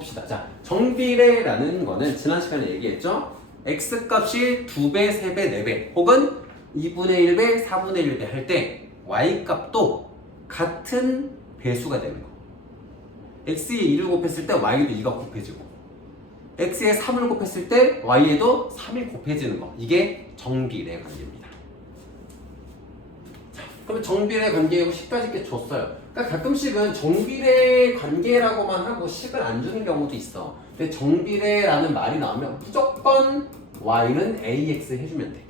봅시다. 자, 정비례라는 거는 지난 시간에 얘기했죠? x값이 2배, 3배, 4배 혹은 2분의 1배, 4분의 1배 할 때 y값도 같은 배수가 되는 거. x에 2를 곱했을 때 y에도 2가 곱해지고 x에 3을 곱했을 때 y에도 3이 곱해지는 거. 이게 정비례 관계입니다. 자, 그러면 정비례 관계이고 식까지 게 줬어요. 그러니까 가끔씩은 정비례 관계라고만 하고 식을 안 주는 경우도 있어. 근데 정비례라는 말이 나오면 무조건 y는 ax 해주면 돼.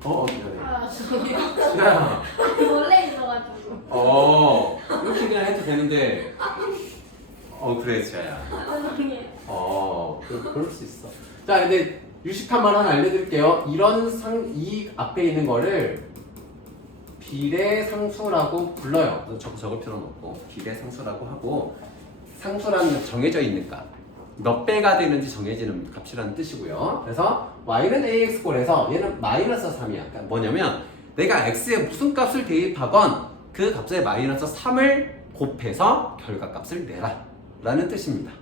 미안해. 아, 저기요. 야, 원래 있어가지고. 이렇게 그냥 해도 되는데. 그래, 지아야. 아니, 그럴 수 있어. 자, 근데 유식한 말 하나 알려드릴게요. 이 앞에 있는 거를 비례상수라고 불러요. 적을 필요는 없고 비례상수라고 하고, 상수라는 정해져 있는 값, 몇 배가 되는지 정해지는 값이라는 뜻이고요. 그래서 y는 ax꼴에서 얘는 마이너스 3이야. 그러니까 뭐냐면 내가 x에 무슨 값을 대입하건 그 값에 마이너스 3을 곱해서 결과값을 내라 라는 뜻입니다.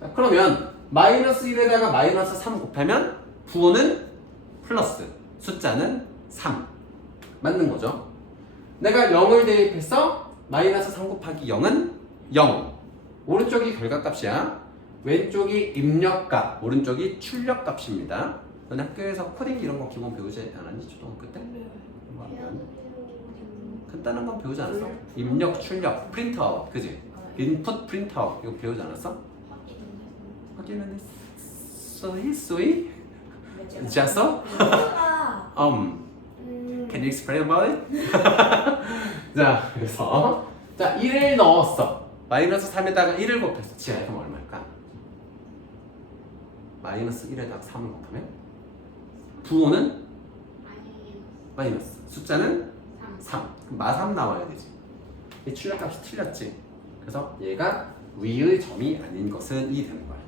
자, 그러면 마이너스 1에다가 마이너스 3 곱하면 부호는 플러스, 숫자는 3 맞는 거죠. 내가 0을 대입해서 마이너스 3 곱하기 0은 0. 오른쪽이 결과값이야. 왼쪽이 입력값, 오른쪽이 출력값입니다. 너네 학교에서 코딩 이런 거 기본 배우지 않았니? 초등학교 때? 간단한 건 배우지 않았어? 입력, 출력, 프린트아웃, 그지? 인풋, 프린트아웃 이거 배우지 않았어? 확인은 했어이? 지았어? Can you explain about it? 자, 그래서 자 1을 넣었어. 마이너스 3에다가 1을 곱했어. 지하 그럼 얼마일까? 마이너스 1에다가 3을 곱하면 부호는 마이너스, 숫자는 3. 그럼 마3 나와야 되지. 이 출력값이 틀렸지. 그래서 얘가 위의 점이 아닌 것은 이 되는 거야.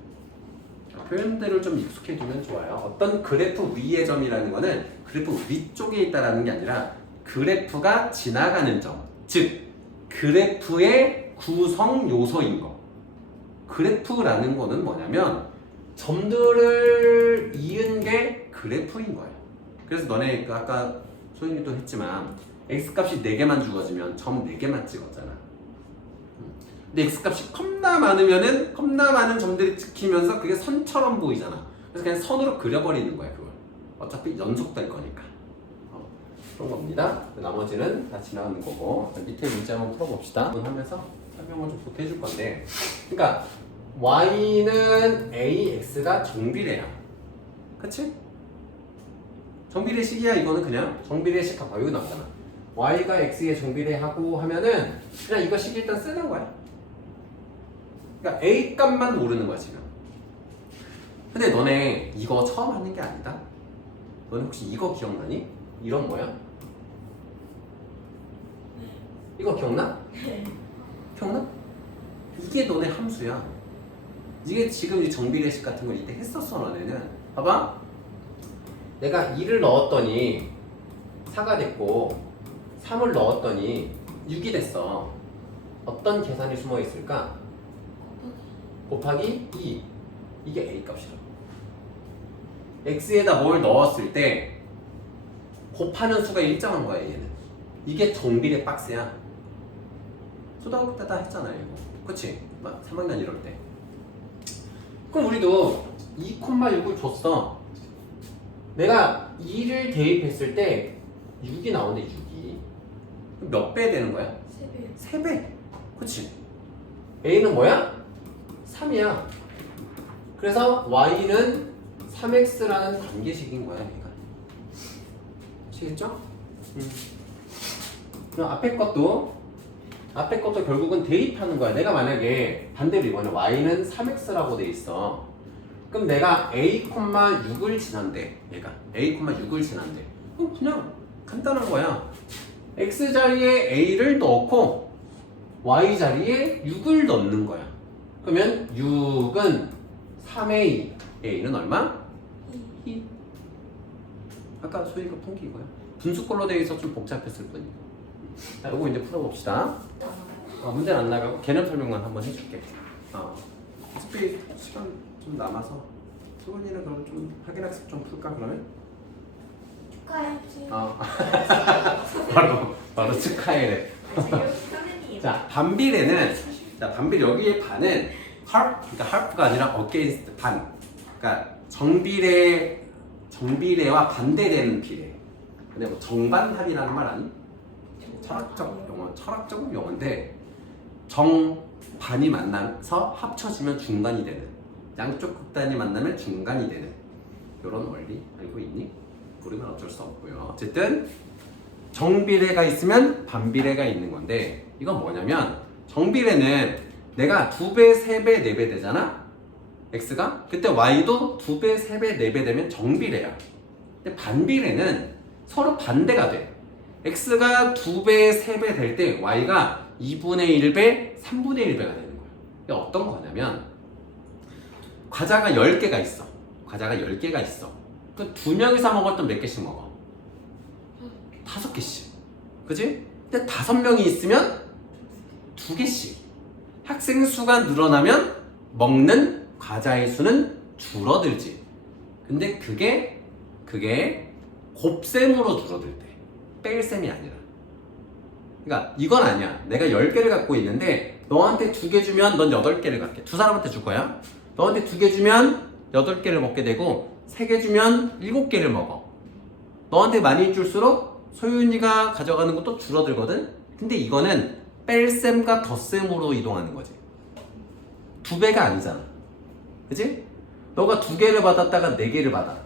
표현들을 좀 익숙해 두면 좋아요. 어떤 그래프 위의 점이라는 거는 그래프 위쪽에 있다라는 게 아니라 그래프가 지나가는 점, 즉 그래프의 구성 요소인 거. 그래프라는 거는 뭐냐면 점들을 이은 게 그래프인 거예요. 그래서 너네 아까 소연이도 했지만 x값이 4개만 주어지면 점 4개만 찍었잖아. 근데 x값이 겁나 많으면은 겁나 많은 점들이 찍히면서 그게 선처럼 보이잖아. 그래서 그냥 선으로 그려버리는 거야 그걸. 어차피 연속될 거니까. 그런 겁니다. 나머지는 다 지나가는 거고. 밑에 문제 한번 풀어봅시다. 하면서 설명을 좀 보태줄 건데, 그러니까 y는 ax가 정비례야. 그치? 정비례식이야. 이거는 그냥 정비례식 값 여기 나오잖아. y가 x에 정비례하고 하면은 그냥 이거식 일단 쓰는 거야. 그러니까 a 값만 모르는 거야 지금. 근데 너네 이거 처음 하는 게 아니다. 너네 혹시 이거 기억나니? 이런 뭐야? 이거 기억나? 기억나? 이게 너네 함수야. 이게 지금 이 정비례식 같은 걸 이때 했었어. 너네는 봐봐. 내가 2를 넣었더니 4가 됐고 3을 넣었더니 6이 됐어. 어떤 계산이 숨어 있을까? 곱하기 2. 이게 a 값이라고. x에다 뭘 넣었을 때 곱하는 수가 일정한 거야 얘는. 이게 정비례 박스야. 초등학교 때 다 했잖아 이거. 그치? 3학년 이럴 때. 그럼 우리도 2,6을 줬어. 내가 2를 대입했을 때 6이 나오는데 6이 몇 배 되는 거야? 3배. 3배. 그치? a는 뭐야? 3이야. 그래서 y는 3x라는 관계식인 거야 얘가. 아시겠죠? 그럼 앞에 것도 결국은 대입하는 거야. 내가 만약에 반대로 이번에 y는 3x라고 돼 있어. 그럼 내가 a,6을 지난대. 얘가 a,6을 지난대. 그럼 그냥 간단한 거야. x 자리에 a를 넣고 y 자리에 6을 넣는 거야. 그러면 6은 3a, a는 얼마? 2. 아까 소희가 푼 게 이거야. 분수꼴로 되어 있어 좀 복잡했을 뿐이야. 자, 이거 이제 풀어봅시다. 문제는 안 나가고 개념 설명만 한번 해줄게. 어차피 시간 좀 남아서 소은이는 그럼 좀 확인학습 좀 풀까 그러면? 축하해야지. 바로 축하해래. 선생님. 자, 반비례는 반비례 여기에 반은 그러니까 harp가 아니라 against 반. 그러니까 정비례와 반대되는 비례. 근데 뭐 정반합이라는 말 아니? 철학적 용어인데 정반이 만나서 합쳐지면 중간이 되는, 양쪽 극단이 만나면 중간이 되는 이런 원리 알고 있니? 모르면 어쩔 수 없고요. 어쨌든 정비례가 있으면 반비례가 있는 건데 이건 뭐냐면 정비례는 내가 2배, 3배, 4배 되잖아? x가? 그때 y도 2배, 3배, 4배 되면 정비례야. 근데 반비례는 서로 반대가 돼. x가 2배, 3배 될 때 y가 2분의 1배, 3분의 1배가 되는 거야. 이게 어떤 거냐면 과자가 10개가 있어. 과자가 10개가 있어. 그 2명이서 먹었던 몇 개씩 먹어? 5개씩. 그지? 근데 5명이 있으면 2개씩. 학생 수가 늘어나면 먹는 과자의 수는 줄어들지. 근데 그게 곱셈으로 줄어들 때. 뺄셈이 아니라. 그러니까 이건 아니야. 내가 10개를 갖고 있는데 너한테 2개 주면 넌 8개를 갖게. 두 사람한테 줄 거야. 너한테 2개 주면 8개를 먹게 되고 3개 주면 7개를 먹어. 너한테 많이 줄수록 소윤이가 가져가는 것도 줄어들거든. 근데 이거는 뺄셈과 덧셈으로 이동하는 거지. 2배가 아니잖아. 그치? 너가 2개를 받았다가 4개를 받아.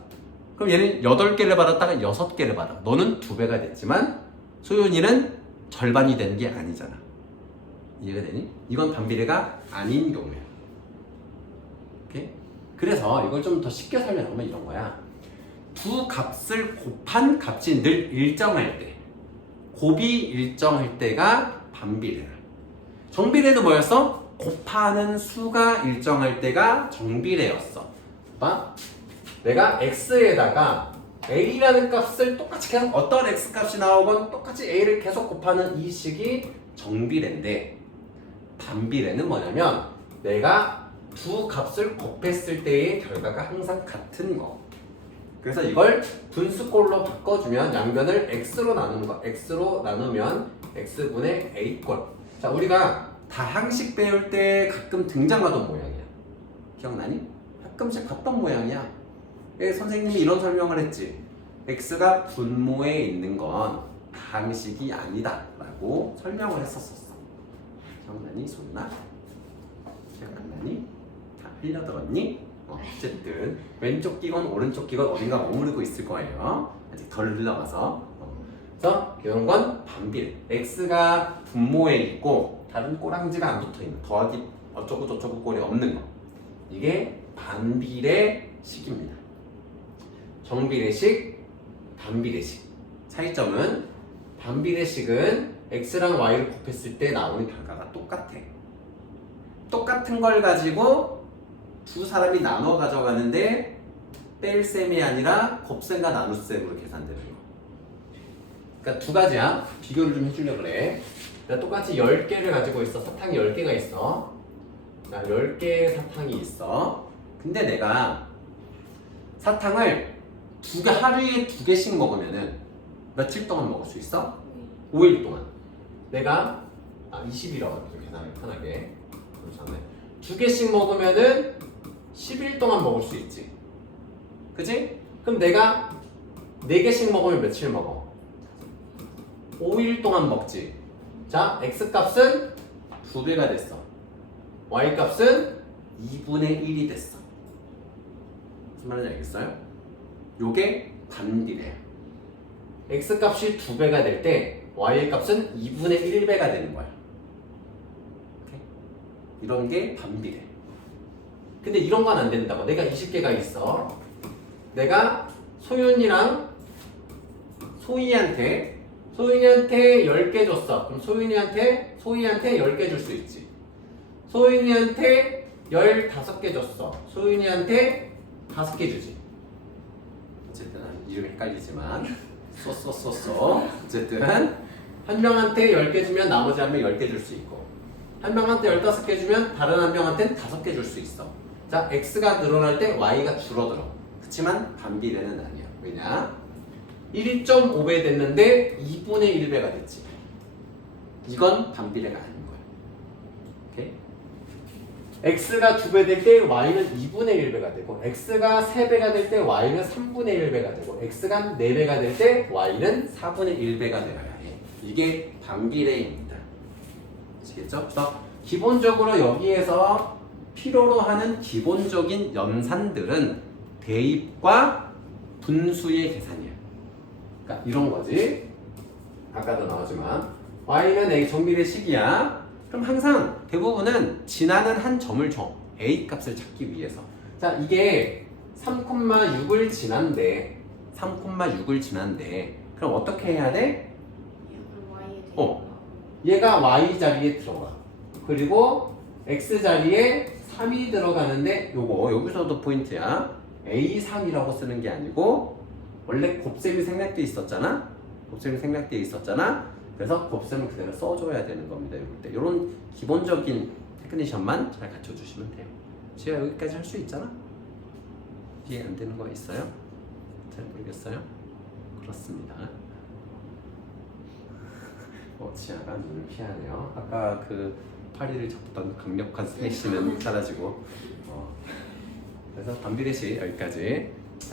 그럼 얘는 8개를 받았다가 6개를 받아. 너는 2배가 됐지만 소윤이는 절반이 된 게 아니잖아. 이해가 되니? 이건 반비례가 아닌 경우야. 오케이? 그래서 이걸 좀 더 쉽게 설명하면 이런 거야. 두 값을 곱한 값이 늘 일정할 때, 곱이 일정할 때가 반비례야. 정비례도 뭐였어? 곱하는 수가 일정할 때가 정비례였어. 봐. 내가 x에다가 a라는 값을 똑같이 계속 어떤 x 값이 나오건 똑같이 a를 계속 곱하는 이 식이 정비례인데, 반비례는 뭐냐면 내가 두 값을 곱했을 때의 결과가 항상 같은 거. 그래서 이걸 분수꼴로 바꿔주면 양변을 x로 나누는 거. x로 나누면 x분의 a꼴. 자, 우리가 다항식 배울 때 가끔 등장하던 모양이야. 기억나니? 가끔씩 봤던 모양이야. 선생님이 이런 설명을 했지. x가 분모에 있는 건 다항식이 아니다 라고 설명을 했었어. 기억나니? 손나? 기억 안 나니? 다 흘려들었니? 어쨌든 왼쪽 기건 오른쪽 기건 어딘가 머무르고 있을 거예요. 아직 덜 흘러가서. 그래서 이런 건 반비례. x가 분모에 있고 다른 꼬랑지가 안 붙어있는, 더하기 어쩌고 저쩌고 꼴이 없는 거. 이게 반비례식입니다. 정비례식, 반비례식. 차이점은 반비례식은 x랑 y를 곱했을 때 나오는 결과가 똑같아. 똑같은 걸 가지고 두 사람이 나눠 가져가는데 뺄셈이 아니라 곱셈과 나눗셈으로 계산되는 거. 그러니까 두 가지야. 비교를 좀 해주려고 그래. 내가 똑같이 10개를 가지고 있어. 사탕이 10개가 있어. 10개의 사탕이 있어. 근데 내가 사탕을 하루에 2개씩 먹으면은 며칠 동안 먹을 수 있어? 5일 동안. 내가 20이라고 계산을 편하게. 그렇잖아요. 2개씩 먹으면은 10일 동안 먹을 수 있지. 그치? 그럼 내가 4개씩 먹으면 며칠 먹어? 5일 동안 먹지. 자, x값은 2배가 됐어. y값은 2분의 1이 됐어. 무슨 말인지 알겠어요? 요게 반비례야. x값이 2배가 될 때 y값은 2분의 1배가 되는 거야. 오케이? 이런 게 반비례. 근데 이런 건 안 된다고. 내가 20개가 있어. 내가 소윤이랑 소희한테 10개 줬어. 그럼 소희한테 10개 줄 수 있지. 소윤이한테 15개 줬어. 소윤이한테 5개 주지. 어쨌든 이름이 헷갈리지만 어쨌든 한 명한테 10개 주면 나머지 한 명 10개 줄 수 있고, 한 명한테 15개 주면 다른 한 명한테는 5개 줄 수 있어. 자, x가 늘어날 때 y가 줄어들어. 그렇지만 반비례는 아니야. 왜냐? 1.5배 됐는데 2분의 1배가 됐지. 이건 반비례가 아닌 거야. 오케이? x가 2배 될 때 y는 2분의 1배가 되고 x가 3배가 될 때 y는 3분의 1배가 되고 x가 4배가 될 때 y는 4분의 1배가 되어야 해. 이게 반비례입니다. 아시겠죠? 그래서 기본적으로 여기에서 필요로 하는 기본적인 연산들은 대입과 분수의 계산이야. 그러니까 이런 거지. 아까도 나왔지만 y는 a 정비례식이야. 그럼 항상 대부분은 지나는 한 점을 줘. a 값을 찾기 위해서. 자, 이게 3,6을 지난데 3,6을 지난데 그럼 어떻게 해야 돼? 얘가 y 자리에 들어가. 그리고 x 자리에 3이 들어가는데 요거 여기서도 포인트야. a3이라고 쓰는 게 아니고 원래 곱셈이 생략돼 있었잖아. 곱셈이 생략돼 있었잖아. 그래서 곱셈을 그대로 써줘야 되는 겁니다. 이럴 때 이런 기본적인 테크니션만 잘 갖춰주시면 돼요. 지가 여기까지 할 수 있잖아. 이해 안 되는 거 있어요? 잘 모르겠어요? 그렇습니다. 지아가 눈을 피하네요. 아까 그 파리를 잡던 강력한 스매시는 사라지고 그래서 반비례식 여기까지